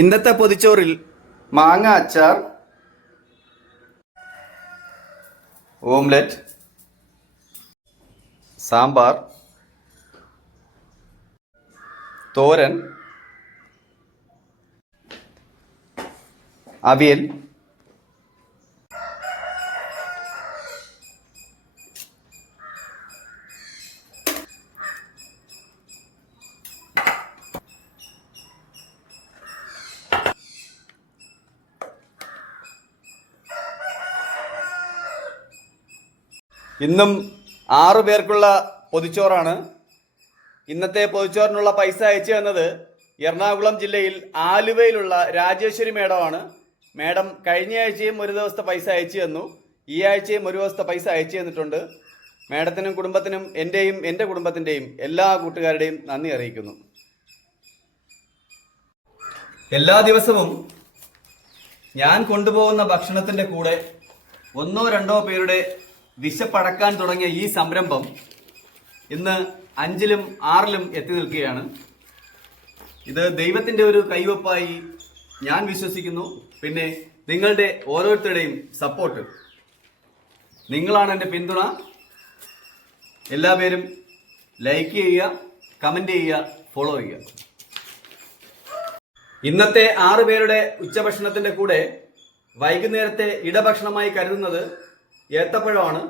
ഇന്നത്തെ പൊതിച്ചോറിൽ മാങ്ങ അച്ചാർ, ഓംലെറ്റ്, സാമ്പാർ, തോരൻ, അവിയൽ, ഇന്നും 6 പേർക്കുള്ള പൊതിച്ചോറാണ്. ഇന്നത്തെ പൊതിച്ചോറിനുള്ള പൈസ അയച്ചു തന്നത് എറണാകുളം ജില്ലയിൽ ആലുവയിലുള്ള രാജേശ്വരി മേഡമാണ്. മേഡം കഴിഞ്ഞ ആഴ്ചയും ഒരു ദിവസത്തെ പൈസ അയച്ചു തന്നു, ഈ ആഴ്ചയും ഒരു ദിവസത്തെ പൈസ അയച്ചു തന്നിട്ടുണ്ട്. മേഡത്തിനും കുടുംബത്തിനും എൻ്റെയും എൻ്റെ കുടുംബത്തിൻ്റെയും എല്ലാ കൂട്ടുകാരുടെയും നന്ദി അറിയിക്കുന്നു. എല്ലാ ദിവസവും ഞാൻ കൊണ്ടുപോകുന്ന ഭക്ഷണത്തിൻ്റെ കൂടെ 1-2 പേരുടെ വിശപ്പടക്കാൻ തുടങ്ങിയ ഈ സംരംഭം ഇന്ന് 5-ലും 6-ലും എത്തി നിൽക്കുകയാണ്. ഇത് ദൈവത്തിൻ്റെ ഒരു കൈവപ്പായി ഞാൻ വിശ്വസിക്കുന്നു. പിന്നെ നിങ്ങളുടെ ഓരോരുത്തരുടെയും സപ്പോർട്ട്, നിങ്ങളാണ് എൻ്റെ പിന്തുണ. എല്ലാവരും ലൈക്ക് ചെയ്യുക, കമൻറ്റ് ചെയ്യുക, ഫോളോ ചെയ്യുക. ഇന്നത്തെ 6 പേരുടെ ഉച്ചഭക്ഷണത്തിൻ്റെ കൂടെ വൈകുന്നേരത്തെ ഇടഭക്ഷണമായി കരുതുന്നത് ഏത്തപ്പഴമാണ്.